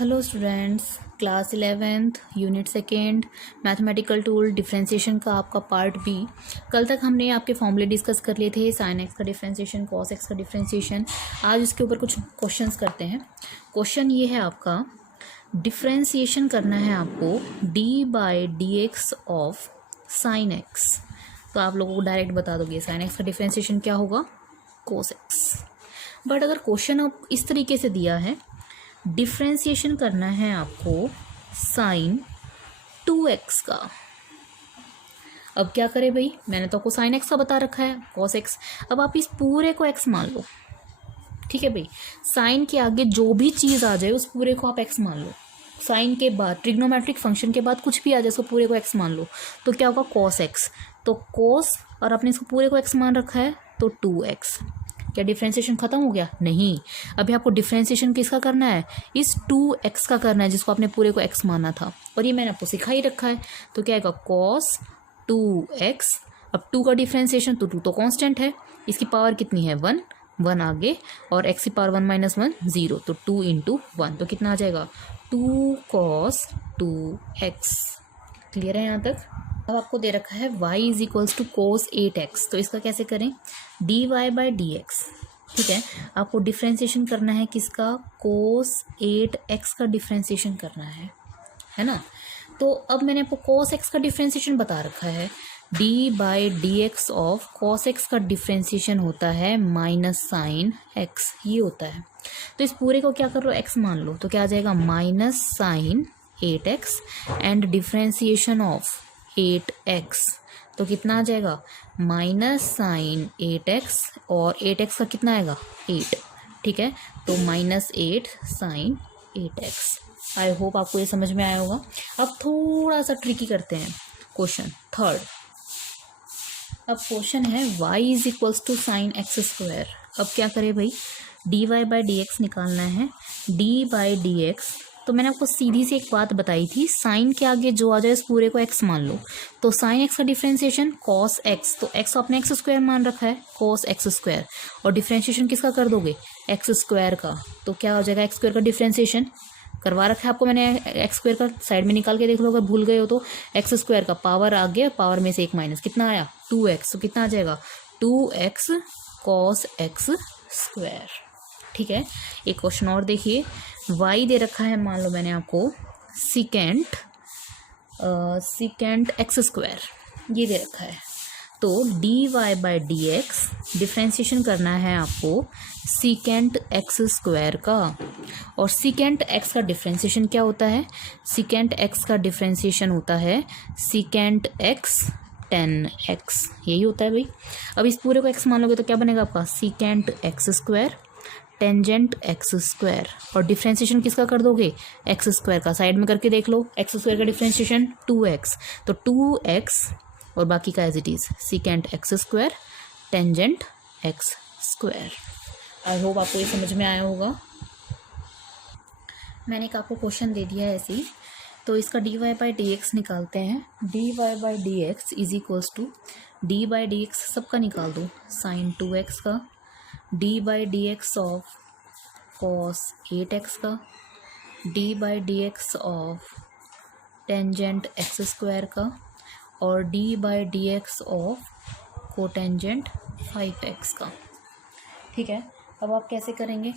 Hello students, class 11th unit second mathematical tool differentiation का आपका part B. कल तक हमने आपके फॉर्मूले डिस्कस कर लिए थे, साइन एक्स का डिफरेंशिएशन, कॉस एक्स का डिफरेंशिएशन। आज इसके ऊपर कुछ क्वेश्चंस करते हैं। क्वेश्चन ये है आपका, डिफरेंशिएशन करना है आपको D by D x of sine x. तो आप लोगों को डायरेक्ट बता दोगे साइन एक्स का डिफरेंशिएशन क्या होगा, कोस एक्स। बट अगर क्वेश्चन अब इस तरीके से दिया है, डिफ्रेंशिएशन करना है आपको साइन 2x का। अब क्या करें भाई, मैंने तो आपको साइन एक्स का बता रखा है, कॉस एक्स। अब आप इस पूरे को x मान लो, ठीक है भाई। साइन के आगे जो भी चीज़ आ जाए उस पूरे को आप x मान लो। साइन के बाद ट्रिग्नोमेट्रिक फंक्शन के बाद कुछ भी आ जाए उसको पूरे को x मान लो, तो क्या होगा, कॉस एक्स। तो कॉस, और आपने इसको पूरे को x मान रखा है तो 2x। क्या डिफ्रेंशिएशन खत्म हो गया? नहीं, अभी आपको डिफ्रेंशिएशन किसका करना है, इस 2x का करना है जिसको आपने पूरे को x माना था, और ये मैंने आपको सिखा ही रखा है। तो क्या आएगा, कॉस 2x। अब 2 का डिफ्रेंशिएशन, तो 2 तो कांस्टेंट है, इसकी पावर कितनी है 1, 1 आगे, और x की पावर 1 माइनस 1 0, तो 2 इंटू 1, तो कितना आ जाएगा 2 cos 2x। क्लियर है यहाँ तक? अब आपको दे रखा है y is equals to cos 8x, तो इसका कैसे करें, D Y by D X. ठीक है, आपको डिफ्रेंशिएशन करना है किसका, कोस 8x का डिफ्रेंशिएशन करना है ना। तो अब मैंने आपको कोस x का डिफ्रेंशिएशन बता रखा है, d by D x of cos x का डिफ्रेंशिएशन होता है माइनस साइन x, ये होता है। तो इस पूरे को क्या कर लो, x मान लो, तो क्या आ जाएगा minus sine 8x and differentiation of 8x, तो कितना आ जाएगा माइनस साइन 8x, और 8x का कितना आएगा 8, ठीक है। तो माइनस 8 साइन 8x। आई होप आपको ये समझ में आया होगा। अब थोड़ा सा ट्रिकी करते हैं क्वेश्चन थर्ड। अब क्वेश्चन है y is equals to sine X square. अब क्या करें भाई, D Y by D X निकालना है, डी बाई डी एक्स। तो मैंने आपको सीधी सी एक बात बताई थी, साइन के आगे जो आ जाए उस पूरे को x मान लो। तो साइन x का डिफ्रेंशिएशन कॉस x, तो x आपने एक्स स्क्वायर मान रखा है, कॉस एक्स स्क्वायर, और डिफ्रेंशिएशन किसका कर दोगे, एक्स स्क्वायर का। तो क्या हो जाएगा, एक्स स्क्वायर का डिफ्रेंशिएशन करवा रखा है आपको मैंने, एक्स स्क्वायर का साइड में निकाल के देख लो अगर भूल गए हो तो। एक्स स्क्वायर का पावर आगे, पावर में से एक माइनस, कितना आया 2x, तो कितना आ जाएगा 2x कॉस एक्स स्क्वायर। ठीक है, एक क्वेश्चन और देखिए, y दे रखा है, मान लो मैंने आपको सिकेंट एक्स स्क्वायर ये दे रखा है। तो D Y by D X differentiation करना है आपको सिकेंट एक्स स्क्वायर का, और सिकेंट एक्स का डिफ्रेंशिएशन क्या होता है, सिकेंट एक्स का डिफ्रेंशिएशन होता है सिकेंट एक्स 10x, यही होता है भाई। अब इस पूरे को x मान लोगे तो क्या बनेगा आपका secant x square tangent x square, और डिफ्रेंशिएशन किसका कर दोगे, एक्स स्क्वायर का। साइड में करके देख लो, एक्स स्क्वायर का डिफ्रेंशिएशन 2x, तो 2x और बाकी का as it is secant x square tangent x square. I hope आपको ये समझ में आया होगा। मैंने एक आपको क्वेश्चन दे दिया है ऐसे ही, तो इसका d Y by D x निकालते हैं। D Y by D x is equals to d by D x सबका निकाल दो, साइन 2x का, d by D x of cos 8x का, d by D x of tangent x square का, और d by D x of cotangent 5x का। ठीक है, अब आप कैसे करेंगे,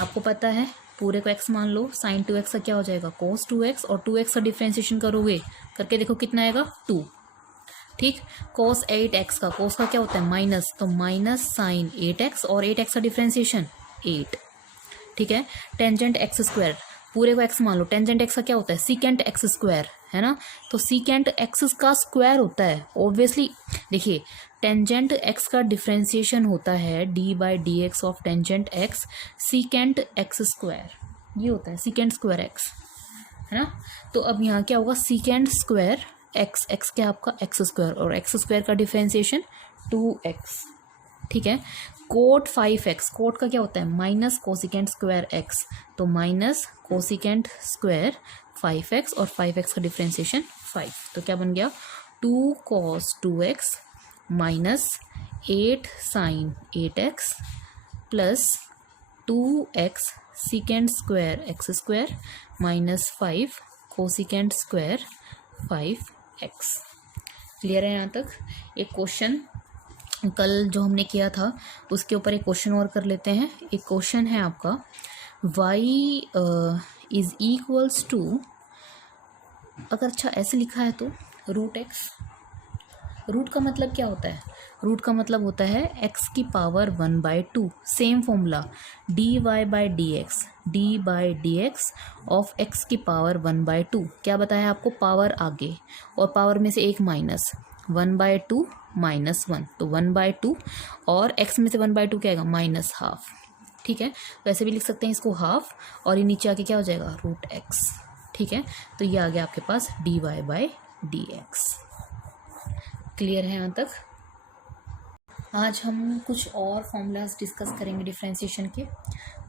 आपको पता है पूरे को x मान लो, साइन 2x का क्या हो जाएगा कोस 2x, और 2x का डिफ्रेंशिएशन करोगे, करके देखो कितना आएगा 2। ठीक, कोस 8x का, कोस का क्या होता है माइनस, तो माइनस साइन 8x, और 8x का डिफ्रेंशिएशन 8। ठीक है, टेंजेंट एक्स स्क्वायर, पूरे को x मान लो, टेंजेंट x का क्या होता है सीकेंट एक्स स्क्वायर, है ना। तो सीकेंट एक्स का स्क्वायर होता है ऑब्वियसली। देखिए, टेंजेंट x का डिफ्रेंशिएशन होता है d by D x of tangent x secant x square, ये होता है सीकेंट स्क्वायर x, है ना। तो अब यहाँ क्या होगा, सीकेंट स्क्वायर एक्स, एक्स क्या आपका एक्स स्क्वायर, और एक्स स्क्वायर का डिफ्रेंशिएशन 2x। ठीक है, कोट 5x, कोट का क्या होता है माइनस कोसिकेंट स्क्वायर x, तो माइनस कोसिकेंट स्क्वायर 5x, और 5x का डिफ्रेंशिएशन 5, तो क्या बन गया 2 cos 2x minus 8 sine 8x plus 2x secant square x square minus 5 cosecant square 5x। Clear है यहाँ तक। एक क्वेश्चन कल जो हमने किया था उसके ऊपर एक क्वेश्चन और कर लेते हैं। एक क्वेश्चन है आपका y इज इक्वल्स टू, अगर अच्छा ऐसे लिखा है तो रूट एक्स। रूट का मतलब क्या होता है? रूट का मतलब होता है x की power 1/2। Same formula dy by D x of x की पावर 1/2। क्या बताया आपको? पावर आगे और पावर में से एक माइनस, 1/2 माइनस 1 तो 1/2 और x में से 1/2 क्या आएगा? Minus half. ठीक है, वैसे भी लिख सकते हैं इसको हाफ और ये नीचे आके क्या हो जाएगा? Root x। ठीक है, तो ये आ गया आपके पास dy by D x. Clear है यहाँ तक। आज हम कुछ और फॉर्मूलाज डिस्कस करेंगे डिफरेंशिएशन के।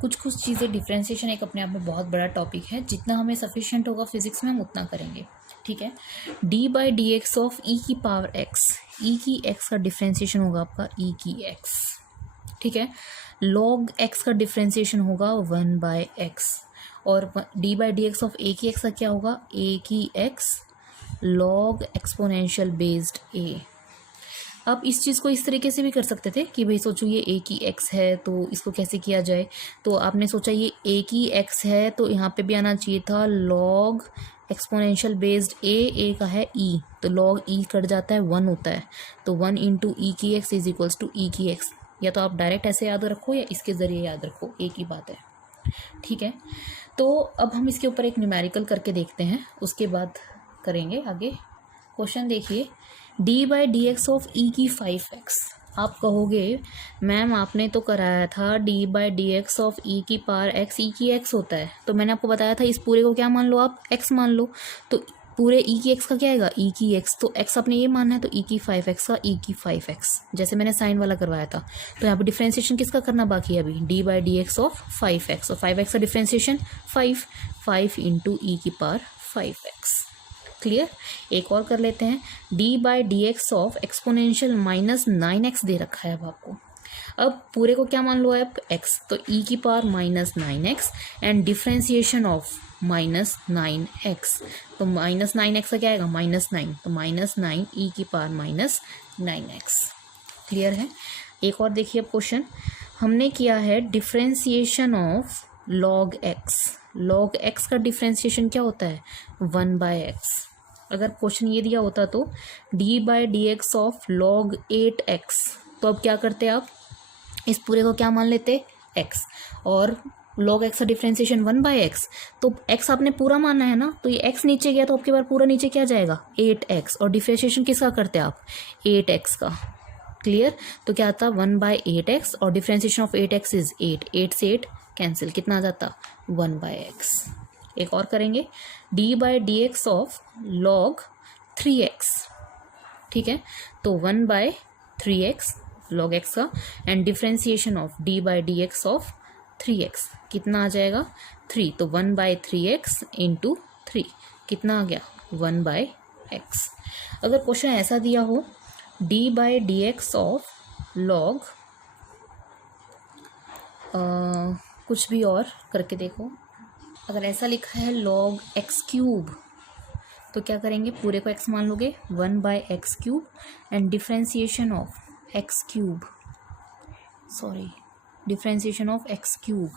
कुछ चीज़ें, डिफरेंशिएशन एक अपने आप में बहुत बड़ा टॉपिक है, जितना हमें सफिशिएंट होगा फिजिक्स में हम उतना करेंगे। ठीक है, d by D x of e की पावर एक्स, ई की एक्स का डिफरेंशिएशन होगा आपका ई की एक्स। ठीक है, लॉग एक्स का डिफरेंशिएशन होगा 1/x और d by D x of a की एक्स का क्या होगा? ए की x log exponential based a. अब इस चीज़ को इस तरीके से भी कर सकते थे कि भाई सोचो ये ए की एक्स है तो इसको कैसे किया जाए, तो आपने सोचा ये ए की एक्स है तो यहाँ पे भी आना चाहिए था लॉग एक्सपोनेंशियल बेस्ड ए का है ई, तो लॉग ई कट जाता है 1 होता है, तो 1 इंटू ई की एक्स इज इक्वल्स टू ई की एक्स। या तो आप डायरेक्ट ऐसे याद रखो या इसके ज़रिए याद रखो, एक ही बात है। ठीक है, तो अब हम इसके ऊपर एक न्यूमेरिकल करके देखते हैं, उसके बाद करेंगे आगे। क्वेश्चन देखिए, d by D x of e की 5x। आप कहोगे मैम आपने तो कराया था d by D x of e की पावर एक्स, ई की एक्स होता है, तो मैंने आपको बताया था इस पूरे को क्या मान लो आप? x मान लो। तो पूरे ई की एक्स का क्या आएगा? ई की एक्स, तो x आपने ये मानना है तो ई की 5x का ई की 5x, जैसे मैंने साइन वाला करवाया था। तो यहाँ पर डिफ्रेंसिएशन किसका करना बाकी है अभी? D by D x of 5x और 5x का डिफ्रेंसिएशन 5 इंटू ई की पावर 5x। क्लियर। एक और कर लेते हैं, D by D x of exponential minus 9x दे रखा है अब आपको। अब पूरे को क्या मान लो आप? x, तो e की power minus 9x and differentiation of minus 9x, तो माइनस 9x का क्या आएगा? -9, तो -9 e की पावर माइनस 9x। क्लियर है। एक और देखिए अब क्वेश्चन हमने किया है differentiation of log x। log x का डिफ्रेंसिएशन क्या होता है? 1/x। अगर क्वेश्चन ये दिया होता तो d by D x of log 8x, तो अब क्या करते आप? इस पूरे को क्या मान लेते? x, और log x का डिफ्रेंसिएशन 1/x, तो x आपने पूरा मानना है ना, तो ये x नीचे गया तो आपके बार पूरा नीचे क्या जाएगा? 8x, और डिफ्रेंसिएशन किसका करते आप? 8x का। क्लियर। तो क्या आता? 1/8x और डिफ्रेंसिएशन ऑफ 8x इज 8 से 8 कैंसिल, कितना आ जाता? 1/x। एक और करेंगे, d by D x of log 3x। ठीक है, तो 1/3x log x का and differentiation of d by D x of 3x कितना आ जाएगा? 3, तो 1/3x इंटू 3 कितना आ गया? 1/x। अगर क्वेश्चन ऐसा दिया हो d by D x of log कुछ भी और करके देखो, अगर ऐसा लिखा है log x क्यूब, तो क्या करेंगे? पूरे को x मान लोगे, 1/x cube and differentiation of x cube, differentiation of x cube,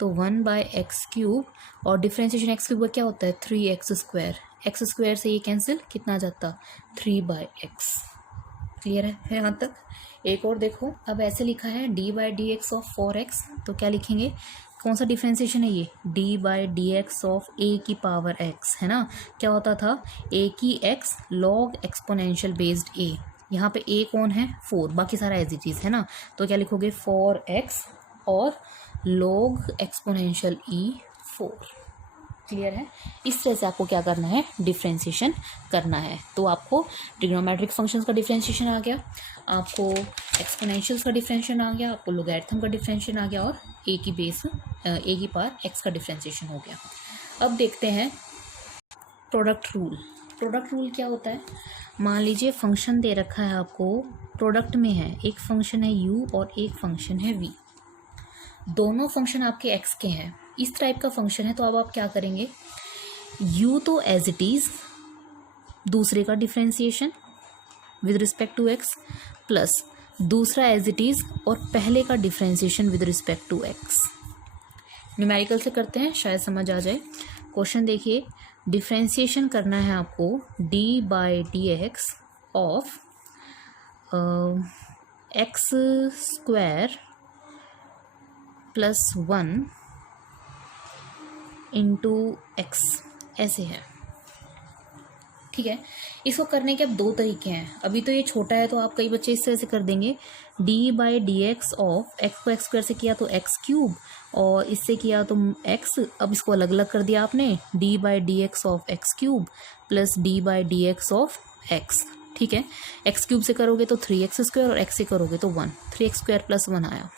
तो 1/x क्यूब और डिफ्रेंसिएशन x क्यूब का क्या होता है? 3x स्क्वायर, x स्क्वायर से ये कैंसिल, कितना आ जाता? 3/x। क्लियर है यहाँ तक। एक और देखो, अब ऐसे लिखा है d by D x of 4x, तो क्या लिखेंगे? कौन सा डिफ्रेंसिएशन है ये? d by D x of a की पावर x, है ना। क्या होता था? a की x log exponential based a, यहाँ पे a कौन है? 4, बाकी सारा एज इट इज है ना, तो क्या लिखोगे? 4x और log एक्सपोनेंशियल e 4। क्लियर है। इस तरह से आपको क्या करना है? डिफ्रेंसिएशन करना है। तो आपको ट्रिग्नोमेट्रिक फंक्शंस का डिफ्रेंसिएशन आ गया, आपको एक्सपोनेंशियल्स का डिफ्रेंशिएशन आ गया, आपको लोगैरिथम का डिफ्रेंशिएशन आ गया, और a की पावर x का डिफ्रेंसिएशन हो गया। अब देखते हैं प्रोडक्ट रूल। प्रोडक्ट रूल क्या होता है? मान लीजिए फंक्शन दे रखा है आपको, प्रोडक्ट में है, एक फंक्शन है u और एक फंक्शन है v। दोनों फंक्शन आपके x के हैं, इस टाइप का फंक्शन है तो अब आप क्या करेंगे, u तो एज इट इज़ दूसरे का differentiation with respect to x plus दूसरा एज इट इज़ और पहले का differentiation with respect to x। Numerical से करते हैं, शायद समझ आ जाए। क्वेश्चन देखिए, डिफ्रेंसिएशन करना है आपको d/dx of x square plus 1 into x, ऐसे है। ठीक है, इसको करने के अब दो तरीके हैं। अभी तो ये छोटा है तो आप कई बच्चे इस तरह से कर देंगे, d/dx ऑफ x को x स्क्वायर से किया तो x क्यूब और इससे किया तो x। अब इसको अलग अलग कर दिया आपने, d/dx of x cube plus d/dx of x। ठीक है, x क्यूब से करोगे तो 3x स्क्वायर और x से करोगे तो 1, 3x स्क्वायर प्लस 1 आया।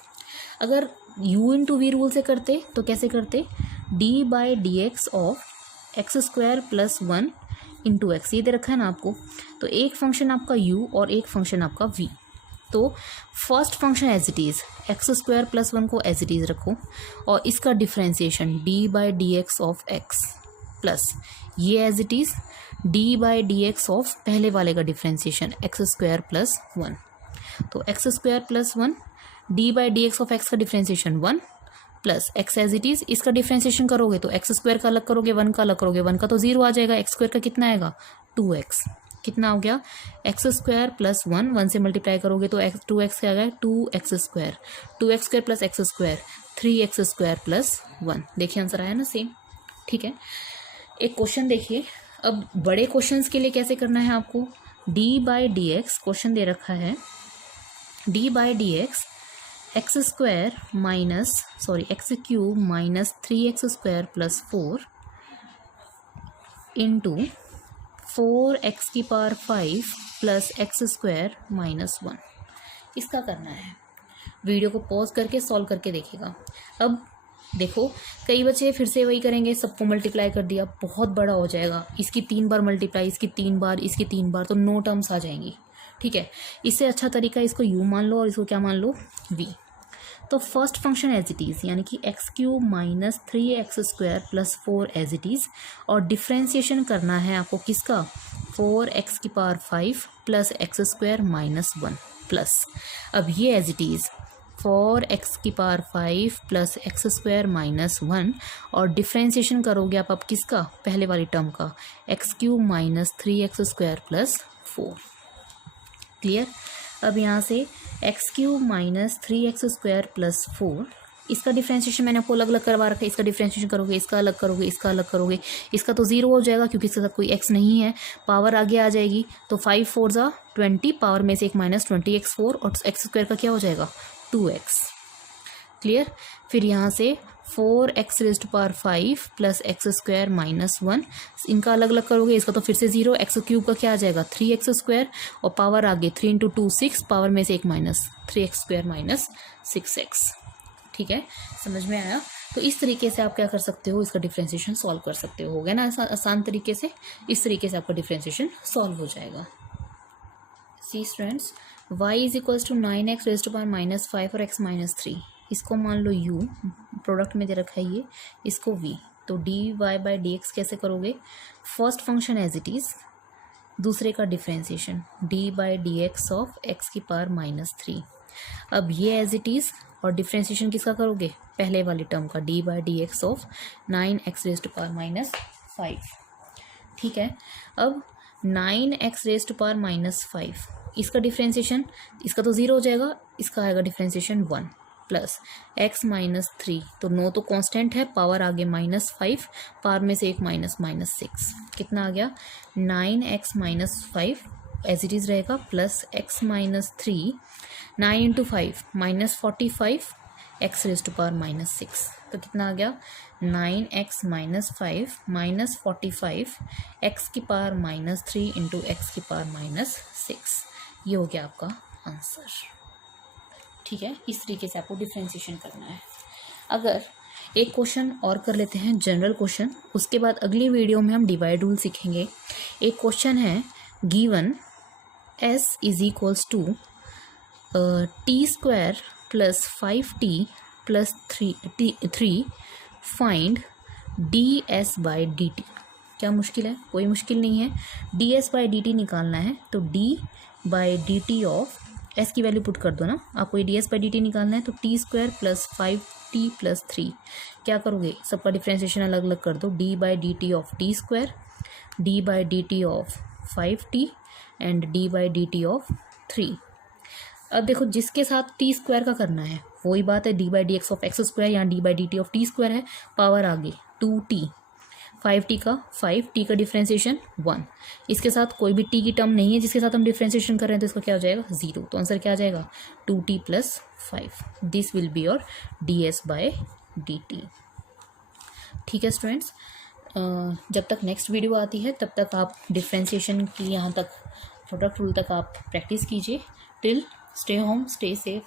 अगर u इंटू वी रूल से करते तो कैसे करते, d/dx of x square plus 1 into x, ये दे रखा है ना आपको। तो एक फंक्शन आपका u और एक फंक्शन आपका v। तो first function as it is x square plus 1 को एज इट इज़ रखो और इसका differentiation d/dx of x plus ये as it is d/dx of पहले वाले का डिफ्रेंसिएशन एक्स स्क्वायर प्लस 1। तो x square plus 1 d/dx of x का differentiation 1 plus x as it is, इसका डिफ्रेंसिएशन करोगे तो एक्स स्क्वायर का अलग करोगे 1 का अलग करोगे, 1 का तो 0 आ जाएगा, एक्स स्क्वायर का कितना आएगा 2x। कितना हो गया, एक्स स्क्वायर प्लस 1, 1 से मल्टीप्लाई करोगे तो एक्स 2x क्या आ गया 2x square, 2x square plus x square 3x square plus 1। देखिए आंसर आया ना सेम। ठीक है, एक क्वेश्चन देखिए, अब बड़े क्वेश्चंस के लिए कैसे करना है आपको, d/dx क्वेश्चन दे रखा है, d/dx x square x cube minus 3x square plus 4 into 4x की power 5 plus x square minus 1। इसका करना है, वीडियो को पॉज करके सॉल्व करके देखिएगा। अब देखो कई बच्चे फिर से वही करेंगे, सबको मल्टीप्लाई कर दिया, बहुत बड़ा हो जाएगा, इसकी 3 बार मल्टीप्लाई, इसकी 3 बार, इसकी 3 बार, तो 9 टर्म्स आ जाएंगी। ठीक है, इससे अच्छा तरीका इसको u मान लो और इसको क्या मान लो v। तो first function as it is यानी कि x cube minus 3x square plus 4 as it is और डिफ्रेंसिएशन करना है आपको किसका, 4x की power 5 plus x square minus 1 plus, अब ये एज इट इज़ 4x की power 5 plus x square minus 1 और डिफ्रेंसिएशन करोगे आप अब किसका, पहले वाली टर्म का, x cube minus 3x square plus 4। Clear. अब यहाँ से x cube minus 3x square plus 4, इसका डिफ्रेंशिएशन मैंने आपको अलग अलग करवा रखा है, इसका डिफ्रेंशिएशन करोगे, इसका अलग करोगे, इसका अलग करोगे, इसका तो 0 हो जाएगा क्योंकि इसके साथ कोई x नहीं है, पावर आगे आ जाएगी तो 5 4 जा 20, पावर में से एक माइनस 20x4 और एक्स स्क्वायर का क्या हो जाएगा 2x। क्लियर। फिर यहाँ से 4x raise to power 5 plus x square minus 1, इनका अलग अलग करोगे, इसका तो फिर से 0, एक्स क्यूब का क्या आ जाएगा 3x स्क्वायर और पावर आगे 3 इंटू 2 6, पावर में से एक minus 3x square minus 6x। ठीक है, समझ में आया। तो इस तरीके से आप क्या कर सकते हो, इसका डिफ्रेंशिएशन सॉल्व कर सकते हो गया ना आसान तरीके से। इस तरीके से आपका डिफ्रेंशिएशन सॉल्व हो जाएगा। See students, y is equals to 9x raise to power minus 5 और x माइनस 3, इसको मान लो u, प्रोडक्ट में दे रखा है ये, इसको v। तो dy/dx कैसे करोगे, first function as it is, दूसरे का डिफ्रेंशिएशन d/dx ऑफ x की पावर माइनस 3। अब ये एज इट इज़ और डिफ्रेंशिएशन किसका करोगे, पहले वाली टर्म का d/dx of 9x raise to power minus 5। ठीक है, अब 9x raise to power minus 5, इसका डिफ्रेंशिएशन, इसका तो 0 हो जाएगा, इसका आएगा डिफ्रेंशिएशन 1 प्लस x माइनस 3, तो 9 तो कांस्टेंट है, पावर आगे माइनस 5, पावर में से एक माइनस माइनस 6, कितना आ गया 9x minus 5 as it is रहेगा plus x minus 3, 9 into 5 minus 45 x raise to power minus 6, तो कितना आ गया 9x माइनस 5 माइनस 45 x की पावर माइनस 3 इंटू एक्स की पावर माइनस 6। ये हो गया आपका आंसर। ठीक है, इस तरीके से आपको डिफ्रेंशिएशन करना है। अगर एक क्वेश्चन और कर लेते हैं, जनरल क्वेश्चन, उसके बाद अगली वीडियो में हम डिवाइड रूल सीखेंगे। एक क्वेश्चन है, given s is equals to t square plus 5t plus 3 find d s by d t. क्या मुश्किल है? कोई मुश्किल नहीं है। D s by d t निकालना है तो d by d t of s की वैल्यू पुट कर दो ना, आपको ये d s by d t निकालना है तो T square plus 5t plus 3। क्या करोगे? सबका डिफ्रेंसिएशन अलग अलग कर दो। D by d t of t square, D by d t of 5t and D by d t of 3। अब देखो जिसके साथ टी स्क्वायर का करना है वही बात है, d by D x of x square, यहाँ d by d t of t square है, पावर आगे 2t, 5t का 5t का डिफ्रेंसिएशन 1। इसके साथ कोई भी t की टर्म नहीं है जिसके साथ हम डिफ्रेंसिएशन कर रहे हैं, तो इसका क्या हो जाएगा? 0। तो आंसर क्या आ जाएगा? 2t plus 5। This will be your d s by d t. ठीक है स्टूडेंट्स, जब तक नेक्स्ट वीडियो आती है तब तक आप डिफ्रेंसिएशन की यहाँ तक प्रोडक्ट रूल तक आप प्रैक्टिस कीजिए। Till stay home, stay safe.